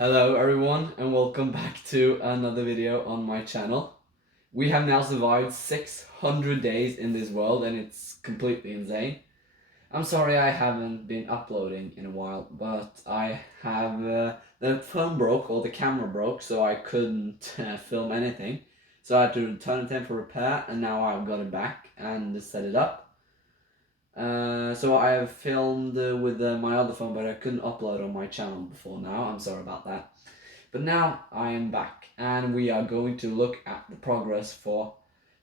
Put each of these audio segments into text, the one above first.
Hello everyone and welcome back to another video on my channel. We have now survived 600 days in this world and it's completely insane. I'm sorry I haven't been uploading in a while, but I have the phone broke or the camera broke, so I couldn't film anything. So I had to return it in for repair, and now I've got it back and set it up. So I have filmed with my other phone, but I couldn't upload on my channel before now. I'm sorry about that. But now I am back, and we are going to look at the progress for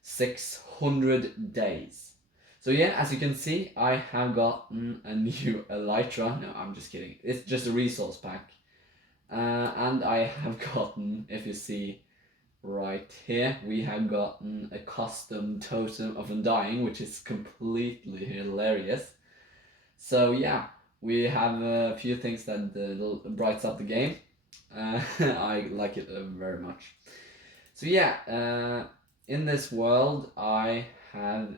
600 days. So yeah, as you can see, I have gotten a new Elytra. No, I'm just kidding. It's just a resource pack. And I have gotten, if you see right here, we have gotten a custom Totem of Undying, which is completely hilarious. So yeah, we have a few things that brights up the game. I like it very much. So yeah, in this world I have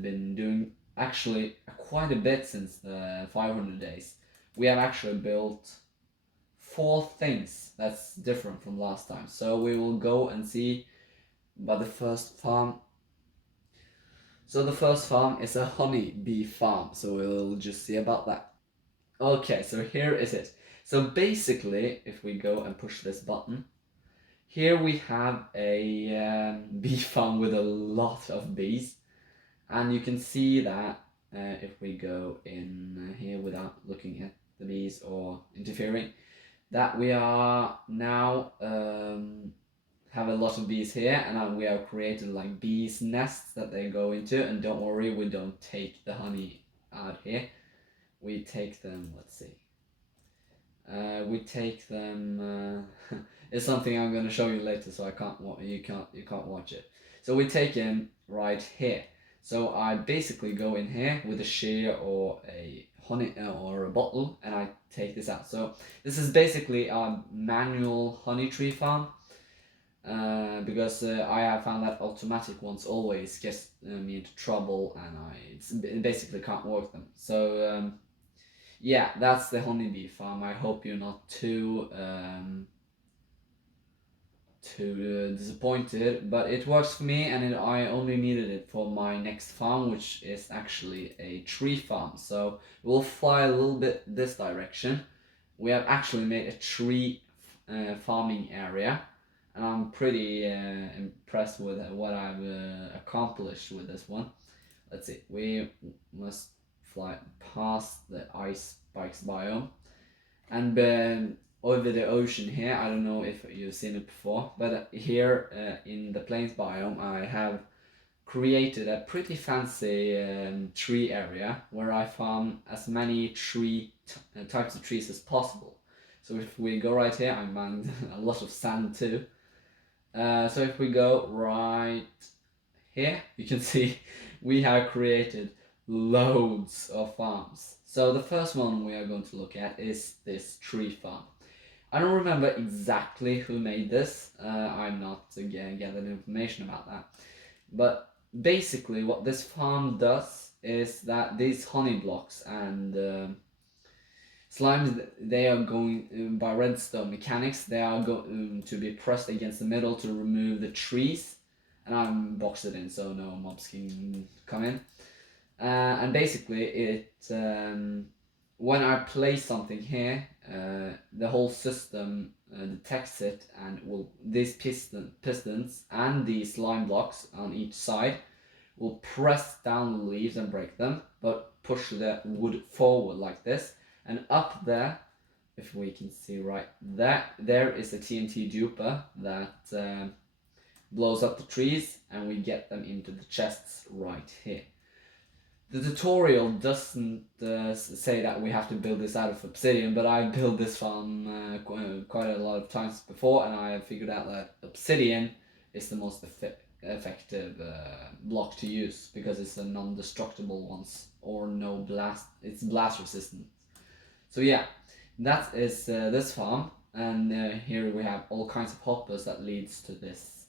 been doing actually quite a bit since the 500 days. We have actually built 4 things that's different from last time. So we will go and see by the first farm. So the first farm is a honey bee farm. So we'll just see about that. Okay, so here is it. So basically, if we go and push this button, here we have a bee farm with a lot of bees. And you can see that if we go in here without looking at the bees or interfering, that we are now have a lot of bees here, and we have created like bees nests that they go into. And don't worry, we don't take the honey out here. We take them, let's see. We take them. It's something I'm going to show you later, so you can't watch it. So we take him right here. So I basically go in here with a shear or a honey or a bottle, and I take this out. So this is basically a manual honey tree farm. Because I have found that automatic ones always get me into trouble, and I basically can't work them. So yeah, that's the honeybee farm. I hope you're not too disappointed, but it works for me, and I only needed it for my next farm, which is actually a tree farm. So we'll fly a little bit this direction. We have actually made a tree farming area, and I'm pretty impressed with what I've accomplished with this one. Let's see, we must fly past the ice spikes biome, and over the ocean here. I don't know if you've seen it before, but here in the plains biome I have created a pretty fancy tree area where I farm as many types of trees as possible. So if we go right here, I mined a lot of sand too. So if we go right here, you can see we have created loads of farms. So the first one we are going to look at is this tree farm. I don't remember exactly who made this. I'm not again gathered information about that. But basically, what this farm does is that these honey blocks and slimes, they are going by redstone mechanics. They are going to be pressed against the middle to remove the trees, and I'm boxed it in so no mobs can come in. And basically, when I place something here, the whole system detects it, and these pistons and these slime blocks on each side will press down the leaves and break them, but push the wood forward like this. And up there, if we can see right there is a TNT duper that blows up the trees, and we get them into the chests right here. The tutorial doesn't say that we have to build this out of obsidian, but I built this farm quite a lot of times before, and I figured out that obsidian is the most effective block to use because it's a non-destructible ones or no blast. It's blast resistant. So yeah, that is this farm, and here we have all kinds of hoppers that leads to this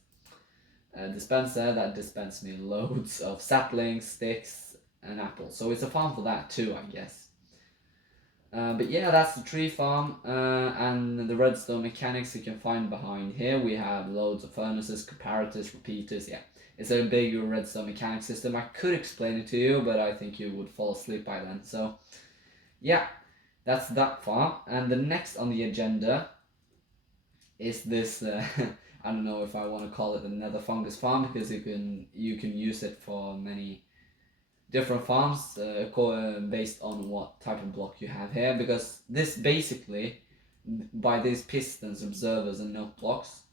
dispenser that dispenses me loads of saplings, sticks, and apples. So it's a farm for that too, I guess. But yeah, that's the tree farm, and the redstone mechanics you can find behind here. We have loads of furnaces, comparators, repeaters. Yeah, it's a big redstone mechanic system. I could explain it to you, but I think you would fall asleep by then. So yeah, that's that farm. And the next on the agenda is this. I don't know if I want to call it another fungus farm, because you can use it for many different farms, based on what type of block you have here, because this basically, by these pistons, observers, and note blocks,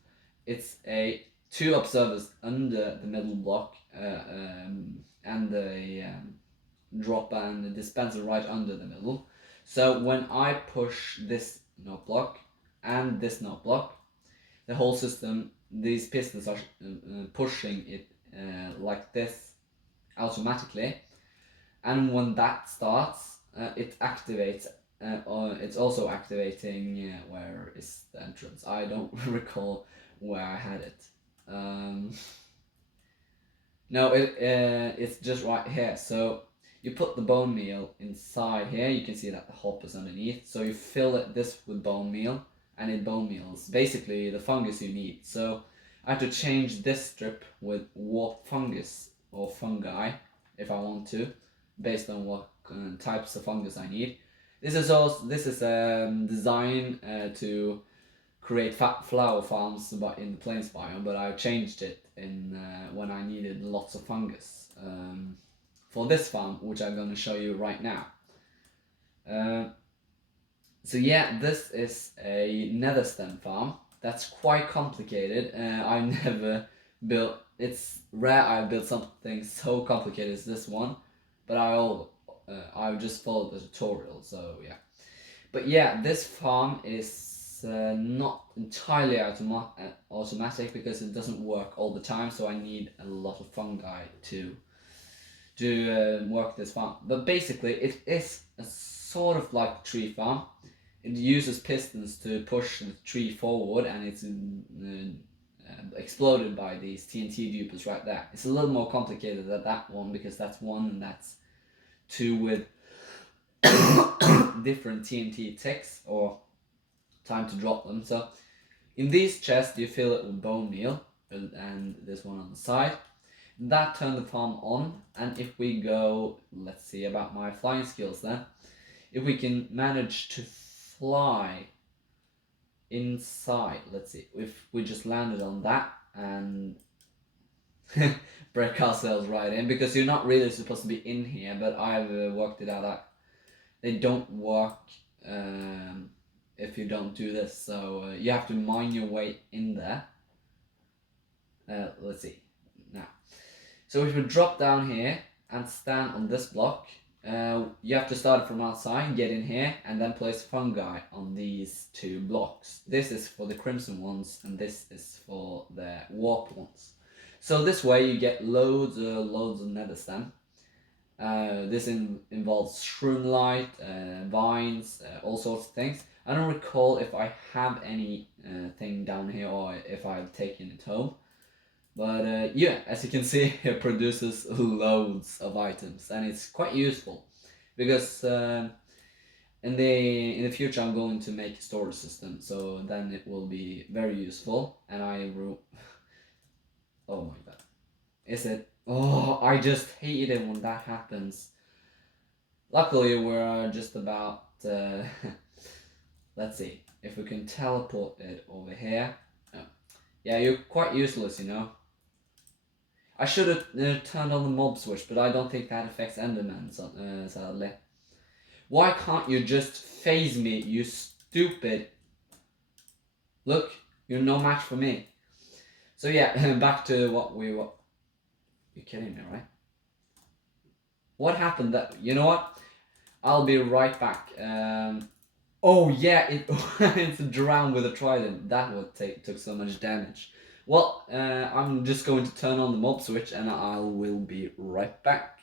it's a two observers under the middle block, and the dropper and the dispenser right under the middle. So when I push this note block and this note block, the whole system, these pistons are pushing it like this automatically, and when that starts, it activates. Or it's also activating. Where is the entrance? I don't recall where I had it. No, it's just right here. So you put the bone meal inside here. You can see that the hop is underneath. So you fill this with bone meal, and it bone meals basically the fungus you need. So I have to change this strip with warp fungus or fungi if I want to, based on what types of fungus I need. This is also designed to create flower farms in the plains biome, but I changed it in when I needed lots of fungus for this farm, which I'm going to show you right now. So yeah, this is a nether stem farm. That's quite complicated. I never built. It's rare I built something so complicated as this one, but I just followed the tutorial. So yeah, but yeah, this farm is not entirely automatic, because it doesn't work all the time. So I need a lot of fungi to work this farm. But basically, it is a sort of like a tree farm. It uses pistons to push the tree forward, and it's exploded by these TNT dupers right there. It's a little more complicated than that one, because that's one and that's two with different TNT ticks or time to drop them. So in these chests you fill it with bone meal, and this one on the side. That turned the farm on, and if we go, let's see about my flying skills then. If we can manage to fly inside, let's see, if we just landed on that and break ourselves right in, because you're not really supposed to be in here, but I've worked it out that they don't work if you don't do this, so you have to mine your way in there. Let's see now. So if we drop down here and stand on this block, you have to start from outside, get in here, and then place fungi on these two blocks. This is for the crimson ones, and this is for the warp ones. So this way you get loads of nether stem. This involves shroomlight, vines, all sorts of things. I don't recall if I have any thing down here or if I've taken it home. But yeah, as you can see, it produces loads of items, and it's quite useful, because in the future I'm going to make a storage system, so then it will be very useful. And oh my god, is it? Oh, I just hate it when that happens. Luckily, we're just about. Let's see if we can teleport it over here. Oh. Yeah, you're quite useless, you know. I should have turned on the mob switch, but I don't think that affects Enderman, sadly. Why can't you just phase me, you stupid? Look, you're no match for me. So yeah, back to what we were. You're kidding me, right? What happened? You know what? I'll be right back. Oh yeah, it's drowned with a trident. That would took so much damage. Well, I'm just going to turn on the mob switch, and I will be right back.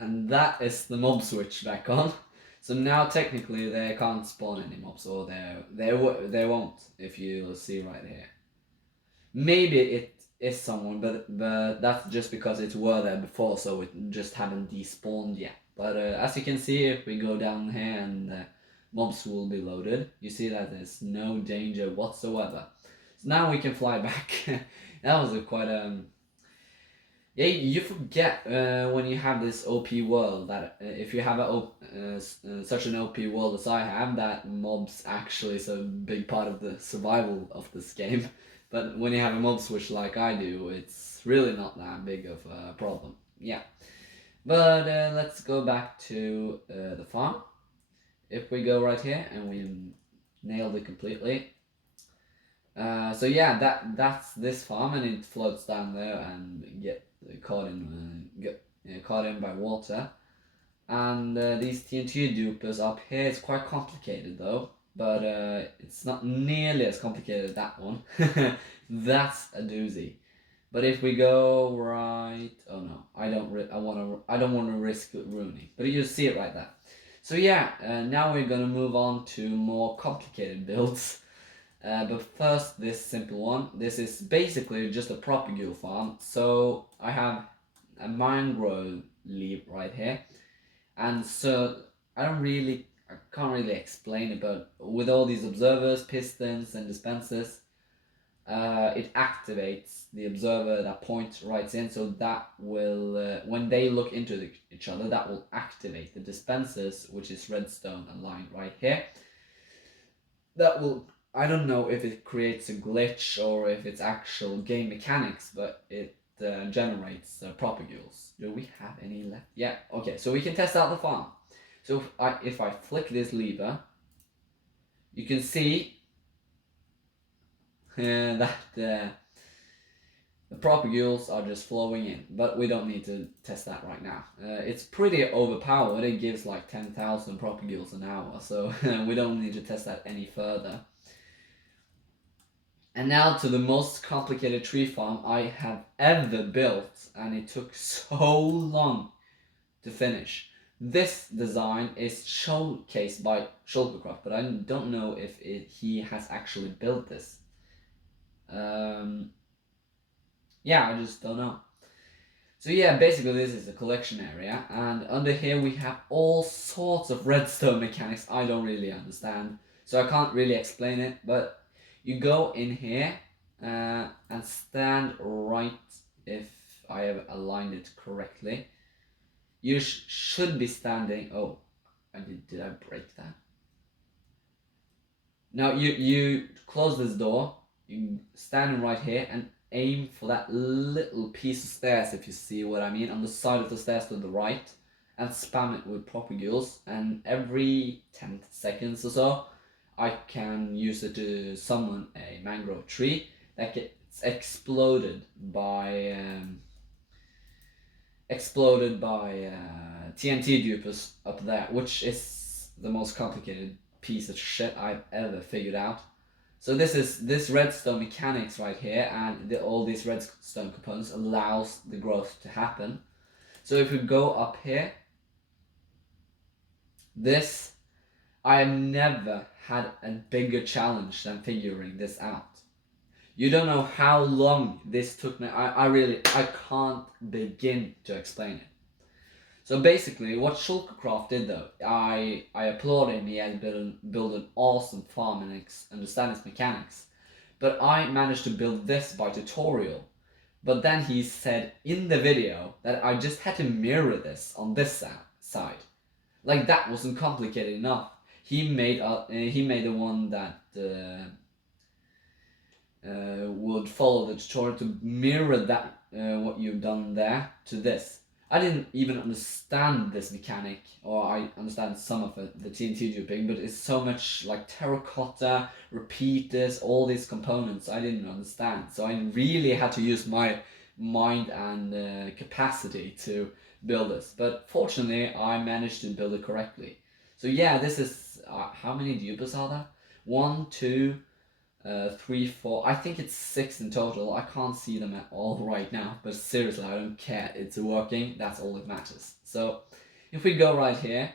And that is the mob switch back on. So now technically they can't spawn any mobs, or they won't, if you see right here. Maybe it is someone, but that's just because it were there before, so it just haven't despawned yet. But as you can see, if we go down here and mobs will be loaded. You see that there's no danger whatsoever. So now we can fly back. That was a quite yeah, you forget when you have this OP world that if you have such an OP world as I have, that mobs actually is a big part of the survival of this game. But when you have a mob switch like I do, it's really not that big of a problem. Yeah. But let's go back to the farm. If we go right here and we nailed it completely. So yeah, that's this farm, and it floats down there and get caught in by water. And these TNT dupers up here is quite complicated though, but it's not nearly as complicated as that one. That's a doozy. But if we go right, oh no, I don't want to risk ruining. But you see it right there. So yeah, now we're gonna move on to more complicated builds. But first, this simple one. This is basically just a propagule farm. So I have a mangrove leaf right here, and so I can't really explain it, but with all these observers, pistons, and dispensers, it activates the observer that point right in, so that will, when they look into each other, that will activate the dispensers, which is redstone aligned right here. That will, I don't know if it creates a glitch or if it's actual game mechanics, but it generates propagules. Do we have any left? Yeah, okay, so we can test out the farm. So if I flick this lever, you can see that the propagules are just flowing in, but we don't need to test that right now. It's pretty overpowered. It gives like 10,000 propagules an hour, so we don't need to test that any further. And now to the most complicated tree farm I have ever built, and it took so long to finish. This design is showcased by Shulkercraft, but I don't know if he has actually built this. Yeah, I just don't know. So yeah, basically this is a collection area, and under here we have all sorts of redstone mechanics I don't really understand, so I can't really explain it, but you go in here and stand right, if I have aligned it correctly. You should be standing, oh, did I break that? Now you close this door, you stand right here and aim for that little piece of stairs, if you see what I mean, on the side of the stairs to the right, and spam it with propagules, and every 10 seconds or so I can use it to summon a mangrove tree that gets exploded by TNT dupers up there, which is the most complicated piece of shit I've ever figured out. So this redstone mechanics right here, and all these redstone components allows the growth to happen. So if we go up here, I have never had a bigger challenge than figuring this out. You don't know how long this took me. I can't begin to explain it. So basically, what Shulkercraft did though, I applaud him. He has built an awesome farm and understand its mechanics. But I managed to build this by tutorial. But then he said in the video that I just had to mirror this on this side. Like that wasn't complicated enough. He made the one that would follow the tutorial to mirror that what you've done there to this. I didn't even understand this mechanic, or I understand some of it, the TNT duping, but it's so much like terracotta, repeaters, all these components I didn't understand. So I really had to use my mind and capacity to build this. But fortunately, I managed to build it correctly. So yeah, this is, how many dupers are there? 1, 2, 3, 4, I think it's 6 in total. I can't see them at all right now, but seriously, I don't care. It's working, that's all that matters. So if we go right here,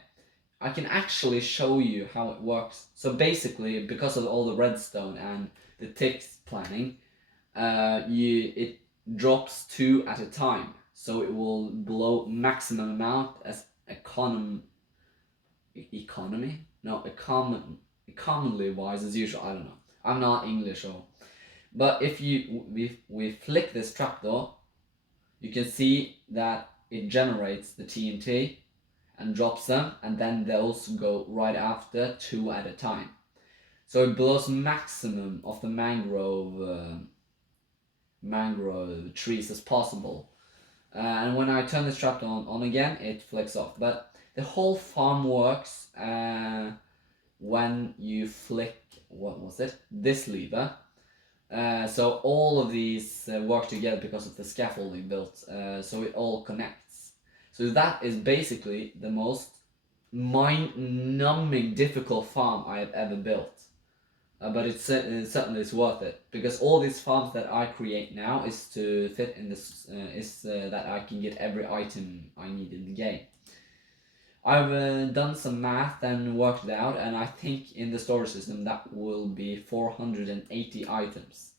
I can actually show you how it works. So basically, because of all the redstone and the ticks planning, it drops 2 at a time. So it will blow maximum amount as economy. No, commonly wise as usual. I don't know. I'm not English or. But if we flick this trapdoor, you can see that it generates the TNT and drops them, and then those go right after, two at a time. So it blows maximum of the mangrove trees as possible. And when I turn this trap on again, it flicks off. But the whole farm works when you flick, what was it? This lever. So all of these work together because of the scaffolding built, so it all connects. So that is basically the most mind-numbing difficult farm I have ever built. But it certainly is worth it, because all these farms that I create now is to fit in this, that I can get every item I need in the game. I've done some math and worked it out, and I think in the storage system that will be 480 items.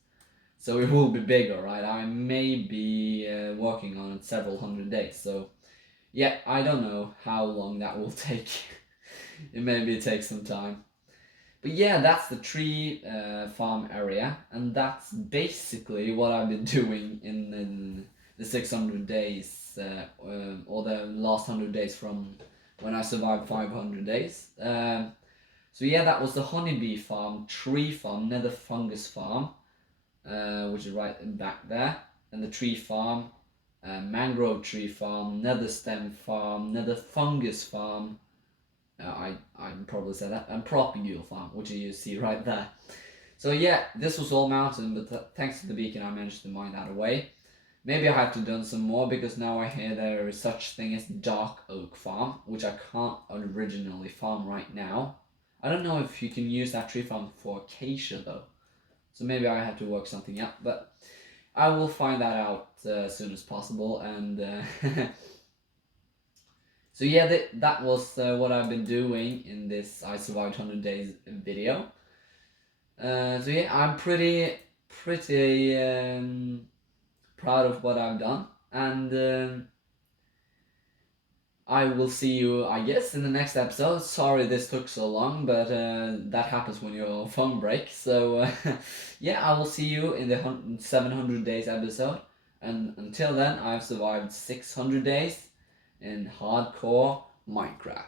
So it will be bigger, right? I may be working on it several hundred days. So yeah, I don't know how long that will take. It maybe take some time. But yeah, that's the tree farm area, and that's basically what I've been doing in the 600 days, or the last 100 days from when I survived 500 days. So yeah, that was the honeybee farm, tree farm, nether fungus farm, which is right back there, and the tree farm, mangrove tree farm, nether stem farm, nether fungus farm. I probably said that, and propagule farm, which you see right there. So yeah, this was all mountain, but thanks to the beacon I managed to mine that away. Maybe I have to done some more, because now I hear there is such thing as dark oak farm, which I can't originally farm right now. I don't know if you can use that tree farm for acacia though, so maybe I have to work something out, but I will find that out as soon as possible. And so yeah, that was what I've been doing in this I Survived 100 Days video. So yeah, I'm pretty proud of what I've done, and I will see you, I guess, in the next episode. Sorry this took so long, but that happens when you're on phone break. So yeah, I will see you in the 700 days episode, and until then, I've survived 600 days in hardcore Minecraft.